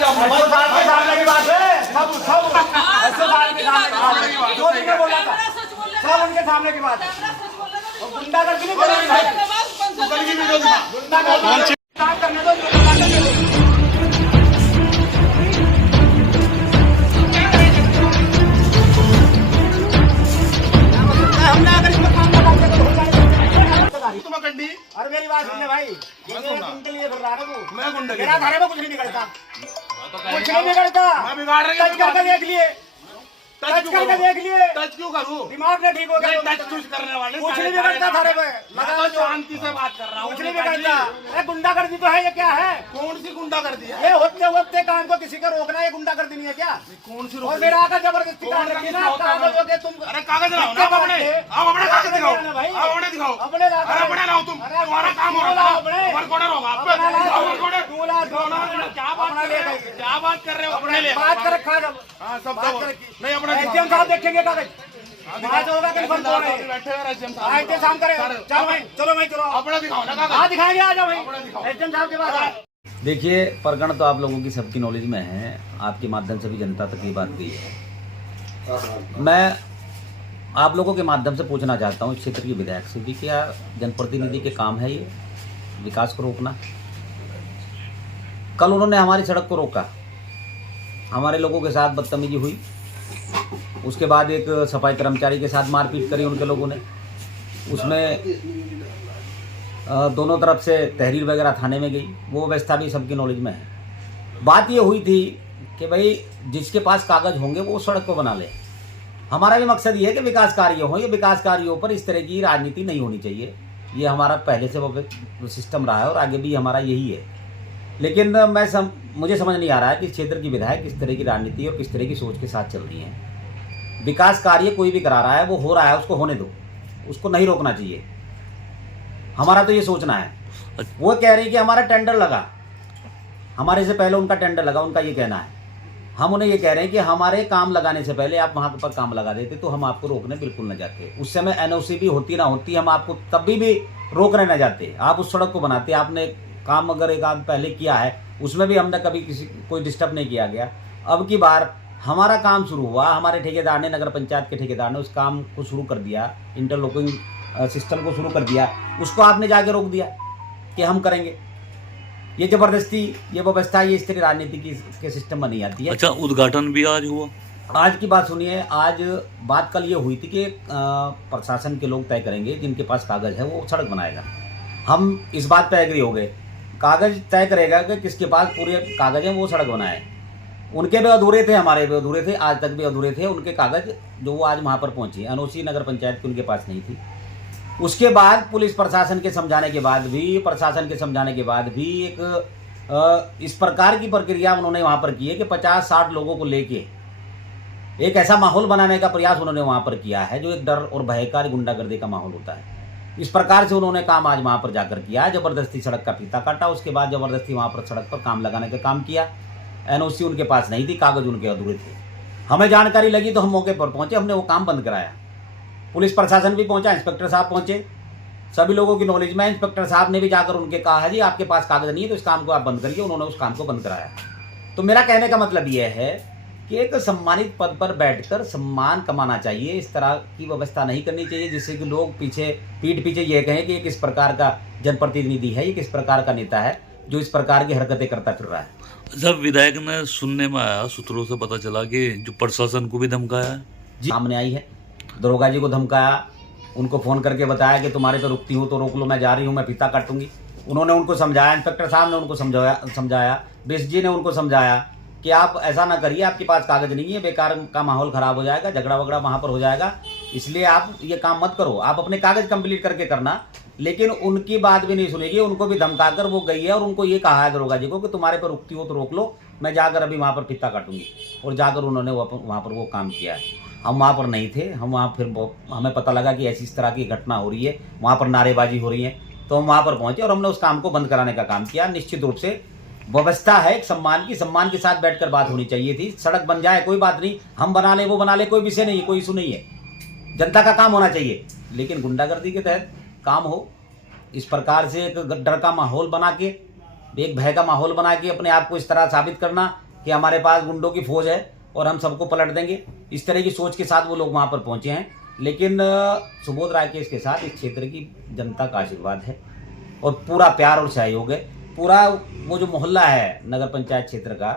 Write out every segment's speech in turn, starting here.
जाओ भाई, साल के सामने की बात है, सब सब 80 साल के सामने की बात है, जो तुमने बोला था सब उनके सामने की बात है। और गुंडा करके नहीं बोला भाई, कल की वीडियो दिखा, गुंडा करके काम करने दो, गुंडा करके दो। हमने अगर इसमें काम ना करते तो हो जाएगा तुम्हें कंडी। और मेरी बात सुनने भाई, उनके लिए फिर रहा है वो, मैं गुंडा मेरा धारे में कुछ नहीं बिगड़ता, कुछ नहीं बिगड़ता, मैं बिगाड़ रही टच करके देख लिए, टच करके देख लिए, टच क्यों करूं? दिमाग ने ठीक हो गया, टच कुछ करने वाले कुछ नहीं बिगड़ता धारे में, मैं तो शांति से बात कर रहा हूँ। कुछ नहीं बिगड़ता। अरे गुंडागर्दी तो है, ये क्या है? कौन सी गुंडा कर दी है? ये होते काम को किसी का रोकना, ये गुंडागर्दी नहीं है क्या? कौन सी और मेरा आकर जबरदस्ती कौन काम सा करती ना, किसका होता है? कागज हो गए तुम, अरे कागज लाओ ना, आप अपने कागज दिखाओ, आप अपने दिखाओ, अपने लाओ, अरे अपने लाओ, तुम्हारा काम हो रहा है, वर्कऑर्डर होगा आप पे, वर्कऑर्डर क्या बात कर रहे हो? अपने लिए बात कर रखा है, हाँ सब नहीं अपना एसडीएम साहब देखेंगे कागज, वहाँ से होगा कन्फर्म कौन है, बैठे हुए एसडीएम हाँ साहब इंतजाम करें, चलो भाई चलो भाई चलो, अपना दिखाओ ना हाँ कागज, दिखाएंगे, आ जाओ भाई एसडीएम साहब के पास। देखिए, प्रकरण तो आप लोगों की सबकी नॉलेज में है, आपके माध्यम से भी जनता तक ये बात गई है। मैं आप लोगों के माध्यम से पूछना चाहता हूँ इस क्षेत्र के विधायक से भी, क्या जनप्रतिनिधि के काम है ये विकास को रोकना? कल उन्होंने हमारी सड़क को रोका, हमारे लोगों के साथ बदतमीजी हुई, उसके बाद एक सफाई कर्मचारी के साथ मारपीट करी उनके लोगों ने, उसमें दोनों तरफ से तहरीर वगैरह थाने में गई, वो व्यवस्था भी सबकी नॉलेज में है। बात ये हुई थी कि भाई जिसके पास कागज होंगे वो सड़क को बना ले। हमारा भी मकसद ये है कि विकास कार्य हो, ये विकास कार्यों पर इस तरह की राजनीति नहीं होनी चाहिए, ये हमारा पहले से वो सिस्टम रहा है और आगे भी हमारा यही है। लेकिन मुझे समझ नहीं आ रहा है कि इस क्षेत्र की विधायक किस तरह की राजनीति और किस तरह की सोच के साथ चल रही हैं। विकास कार्य कोई भी करा रहा है, वो हो रहा है, उसको होने दो, उसको नहीं रोकना चाहिए, हमारा तो ये सोचना है। वो कह रही कि हमारा टेंडर लगा, हमारे से पहले उनका टेंडर लगा, उनका ये कहना है। हम उन्हें ये कह रहे हैं कि हमारे काम लगाने से पहले आप वहाँ पर काम लगा देते तो हम आपको रोकने बिल्कुल न जाते। उस समय एनओसी भी होती ना होती, हम आपको तब भी रोकने न जाते। आप उस सड़क को बनाते, आपने काम अगर एक आध पहले किया है उसमें भी हमने कभी कोई डिस्टर्ब नहीं किया गया। अब की बार हमारा काम शुरू हुआ, हमारे ठेकेदार ने, नगर पंचायत के ठेकेदार ने उस काम को शुरू कर दिया, इंटरलॉकिंग सिस्टम को शुरू कर दिया, उसको आपने जाके रोक दिया कि हम करेंगे। ये जबरदस्ती, ये व्यवस्था, ये इस तरह राजनीति के सिस्टम में नहीं आती है। अच्छा, उद्घाटन भी आज हुआ? आज की बात सुनिए, आज बात कल ये हुई थी कि प्रशासन के लोग तय करेंगे, जिनके पास कागज है वो सड़क बनाएगा। हम इस बात पर एग्री हो गए, कागज तय करेगा कि किसके पास पूरे कागज हैं वो सड़क बनाए। उनके भी अधूरे थे, हमारे भी अधूरे थे, आज तक भी अधूरे थे उनके कागज जो वो आज वहाँ पर पहुँची। एनओसी नगर पंचायत की उनके पास नहीं थी। उसके बाद पुलिस प्रशासन के समझाने के बाद भी, एक इस प्रकार की प्रक्रिया उन्होंने वहाँ पर की है कि 50-60 लोगों को लेके एक ऐसा माहौल बनाने का प्रयास उन्होंने वहाँ पर किया है जो एक डर और भय का, गुंडागर्दी का माहौल होता है। इस प्रकार से उन्होंने काम आज वहाँ पर जाकर किया, जबरदस्ती सड़क का फीता काटा, उसके बाद जबरदस्ती वहाँ पर सड़क पर काम लगाने का काम किया। एनओसी उनके पास नहीं थी, कागज उनके अधूरे थे। हमें जानकारी लगी तो हम मौके पर पहुँचे, हमने वो काम बंद कराया। पुलिस प्रशासन भी पहुंचा, इंस्पेक्टर साहब पहुंचे, सभी लोगों की नॉलेज में। इंस्पेक्टर साहब ने भी जाकर उनके कहा है जी आपके पास कागज नहीं है तो इस काम को आप बंद करिए। उन्होंने उस काम को बंद कराया। तो मेरा कहने का मतलब यह है कि एक सम्मानित पद पर बैठकर सम्मान कमाना चाहिए, इस तरह की व्यवस्था नहीं करनी चाहिए जिससे कि लोग पीठ पीछे ये कहें कि ये किस प्रकार का जनप्रतिनिधि है, ये किस प्रकार का नेता है जो इस प्रकार की हरकतें करता फिर रहा है। जब विधायक ने सुनने में आया, सूत्रों से पता चला कि जो प्रशासन को भी धमकाया है जी, सामने आई है, दरोगा जी को धमकाया, उनको फ़ोन करके बताया कि तुम्हारे पे रुकती हूँ तो रोक लो, मैं जा रही हूँ, मैं फीता काटूंगी। उन्होंने उनको समझाया, इंस्पेक्टर साहब ने उनको समझाया, बीएस जी ने उनको समझाया कि आप ऐसा ना करिए, आपके पास कागज नहीं है, बेकार का माहौल ख़राब हो जाएगा, झगड़ा वगड़ा वहाँ पर हो जाएगा, इसलिए आप ये काम मत करो, आप अपने कागज कंप्लीट करके करना। लेकिन उनकी बात भी नहीं सुनेगी, उनको भी धमकाकर वो गई है और उनको ये कहा है दरोगा जी को कि तुम्हारे पर रुकती हो तो रोक लो, मैं जाकर अभी वहाँ पर फीता काटूंगी। और जाकर उन्होंने वहाँ पर वो काम किया है। हम वहाँ पर नहीं थे, हम वहाँ फिर हमें पता लगा कि ऐसी इस तरह की घटना हो रही है, वहाँ पर नारेबाजी हो रही है, तो हम वहाँ पर पहुँचे और हमने उस काम को बंद कराने का काम किया। निश्चित रूप से व्यवस्था है एक सम्मान के साथ बैठकर बात होनी चाहिए थी। सड़क बन जाए कोई बात नहीं, हम बना ले वो बना ले, कोई विषय नहीं, कोई इशू नहीं है, जनता का काम होना चाहिए। लेकिन गुंडागर्दी के तहत काम हो, इस प्रकार से एक डर का माहौल बना के, एक भय का माहौल बना के अपने आप को इस तरह साबित करना कि हमारे पास गुंडों की फौज है और हम सबको पलट देंगे। इस तरह की सोच के साथ वो लोग वहाँ पर पहुँचे हैं। लेकिन सुबोध राकेश के साथ इस क्षेत्र की जनता का आशीर्वाद है और पूरा प्यार और सहयोग है। पूरा वो जो मोहल्ला है नगर पंचायत क्षेत्र का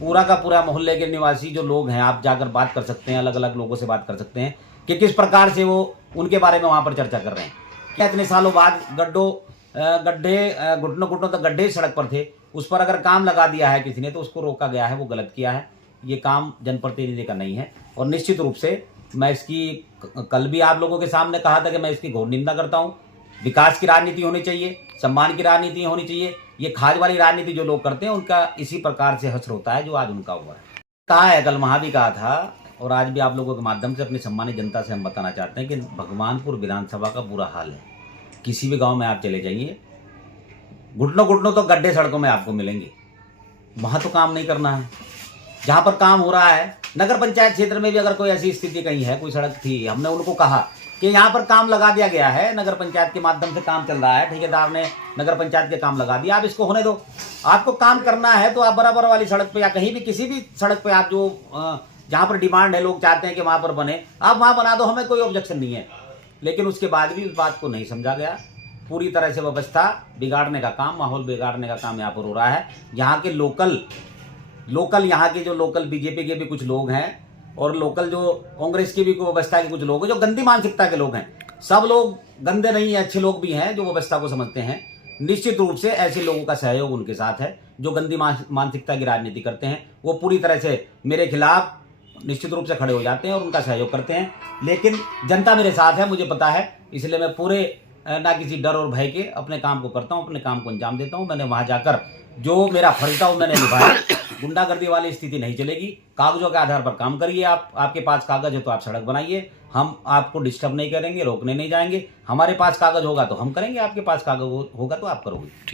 पूरा मोहल्ले के निवासी जो लोग हैं, आप जाकर बात कर सकते हैं, अलग अलग लोगों से बात कर सकते हैं कि किस प्रकार से वो उनके बारे में वहाँ पर चर्चा कर रहे हैं। क्या इतने सालों बाद गड्ढे घुटनों तक गड्ढे सड़क पर थे, उस पर अगर काम लगा दिया है किसी ने तो उसको रोका गया है, वो गलत किया है। ये काम जनप्रतिनिधि का नहीं है और निश्चित रूप से मैं इसकी कल भी आप लोगों के सामने कहा था कि मैं इसकी घोर निंदा करता हूँ। विकास की राजनीति होनी चाहिए, सम्मान की राजनीति होनी चाहिए। ये खाद वाली राजनीति जो लोग करते हैं उनका इसी प्रकार से हश्र होता है जो आज उनका हुआ है। कहा है, कल वहाँ भी कहा था और आज भी आप लोगों के माध्यम से अपनी सम्मानित जनता से हम बताना चाहते हैं कि भगवानपुर विधानसभा का बुरा हाल है। किसी भी गांव में आप चले जाइए, घुटनों तो गड्ढे सड़कों में आपको मिलेंगे। वहाँ तो काम नहीं करना है, जहाँ पर काम हो रहा है। नगर पंचायत क्षेत्र में भी अगर कोई ऐसी स्थिति कहीं है, कोई सड़क थी, हमने उनको कहा कि यहाँ पर काम लगा दिया गया है, नगर पंचायत के माध्यम से काम चल रहा है, ठेकेदार ने नगर पंचायत के काम लगा दिया, आप इसको होने दो। आपको काम करना है तो आप बराबर वाली सड़क पे या कहीं भी किसी भी सड़क पे आप जो जहाँ पर डिमांड है, लोग चाहते हैं कि वहाँ पर बने, आप वहाँ बना दो, हमें कोई ऑब्जेक्शन नहीं है। लेकिन उसके बाद भी उस बात को नहीं समझा गया। पूरी तरह से व्यवस्था बिगाड़ने का काम, माहौल बिगाड़ने का काम यहाँ पर हो रहा है। यहाँ के लोकल यहाँ के जो लोकल बीजेपी के भी कुछ लोग हैं और लोकल जो कांग्रेस की भी व्यवस्था के कुछ लोग हैं जो गंदी मानसिकता के लोग हैं। सब लोग गंदे नहीं है, अच्छे लोग भी हैं जो व्यवस्था को समझते हैं। निश्चित रूप से ऐसे लोगों का सहयोग उनके साथ है जो गंदी मानसिकता की राजनीति करते हैं। वो पूरी तरह से मेरे खिलाफ निश्चित रूप से खड़े हो जाते हैं और उनका सहयोग करते हैं। लेकिन जनता मेरे साथ है, मुझे पता है, इसलिए मैं पूरे ना किसी डर और भय के अपने काम को करता हूँ, अपने काम को अंजाम देता हूँ। मैंने वहाँ जाकर जो मेरा फर्ज था वो मैंने निभाया। गुंडागर्दी वाली स्थिति नहीं चलेगी। कागजों के आधार पर काम करिए। आपके पास कागज है तो आप सड़क बनाइए, हम आपको डिस्टर्ब नहीं करेंगे, रोकने नहीं जाएंगे। हमारे पास कागज होगा तो हम करेंगे, आपके पास कागज होगा तो आप करोगे।